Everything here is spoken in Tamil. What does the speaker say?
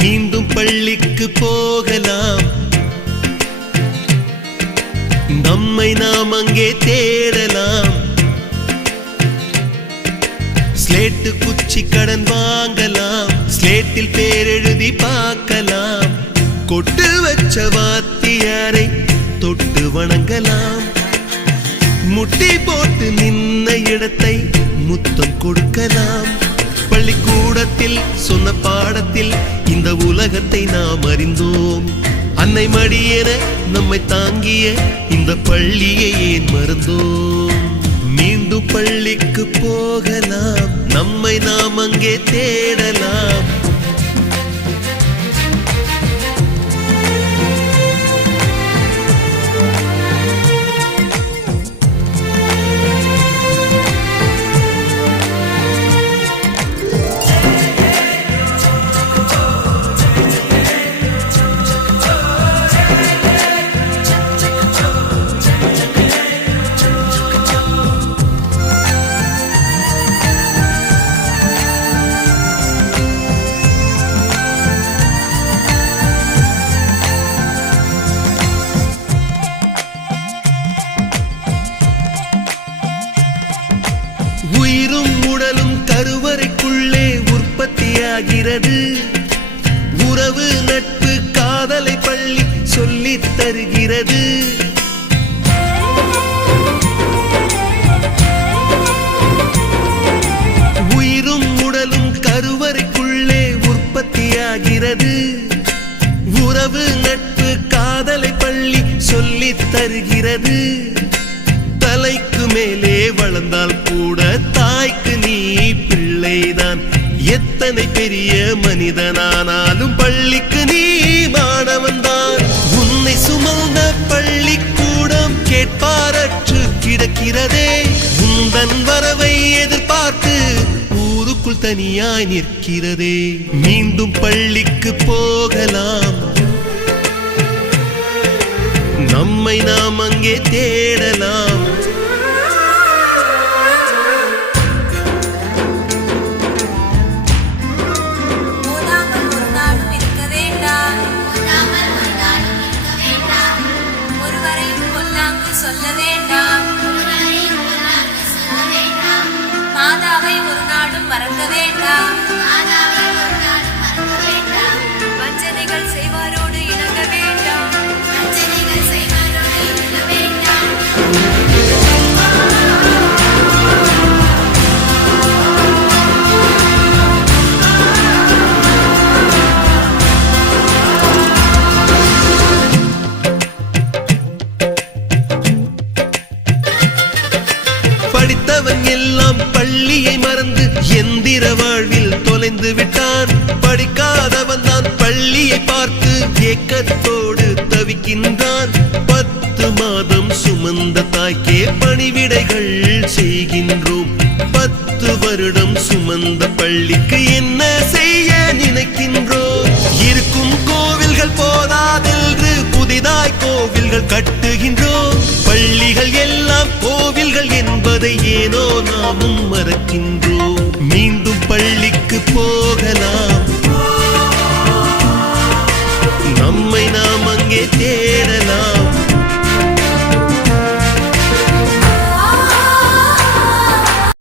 மீண்டும் பள்ளிக்கு போகலாம். நம்மை நாம் அங்கே தேடலாம். ஸ்லேட்டு குச்சி கடன் வாங்கலாம். ஸ்லேட்டில் பேர் எழுதி பார்க்கலாம். கொட்டு வச்ச வாத்தியாரை தொட்டு வணங்கலாம். முட்டி போட்டு நின்ன இடத்தை முத்தம் கொடுக்கலாம். பள்ளிக்கூடத்தில் சொன்ன பாடத்தில் இந்த உலகத்தை நாம் அறிந்தோம். அன்னை மடியென நம்மை தாங்கிய இந்த பள்ளியை ஏன் மறந்தோம்? மீண்டும் பள்ளிக்கு போகலாம். நம்மை நாம் அங்கே தேடலாம். உயிரும் உடலும் கருவறைக்குள்ளே உற்பத்தியாகிறது. உறவு நட்பு காதலை பள்ளி சொல்லித் தருகிறது. உயிரும் உடலும் கருவறைக்குள்ளே உற்பத்தியாகிறது. உறவு நட்பு காதலை பள்ளி சொல்லித் தருகிறது. தலைக்கு மேலே வளர்ந்தால் கூட தாய்க்கு நீ பிள்ளைதான். எத்தனை பெரிய மனிதனானாலும் பள்ளிக்கு நீ மாணவன்தான். உன்னை சுமந்த பள்ளிக்கூடம் கேட்பாரற்று கிடக்கிறதே. உந்தன் வரவை எதிர்பார்த்து ஊருக்குள் தனியாய் நிற்கிறதே. மீண்டும் பள்ளிக்கு போகலாம். நம்மை நாம் அங்கே தேடலாம். சொல்ல வேண்டாம். மாதாவை ஒரு நாளும் மறக்க வேண்டாம். வஞ்சனைகள் செய்வாரோடு இணங்க வேண்டாம். படித்தவன் எல்லாம் பள்ளியை மறந்து எந்திர வாழ்வில் தொலைந்து விட்டான். படிக்காதவன் தான் பள்ளியை பார்த்து ஏக்கத்தோடு தவிக்கின்றான். 10 மாதம் சுமந்த தாய்க்கே பணிவிடைகள் செய்கின்றோம். 10 வருடம் சுமந்த பள்ளிக்கு என்ன செய்ய நினைக்கின்றோம்? இருக்கும் கோவில்கள் போதாதென்று புதிதாய் கோவில்கள் கட்டுகின்றோம். பள்ளிகள் எல்லாம் கோவில்கள் என்பதை ஏனோ நாமும் மறக்கின்றோம். மீண்டும்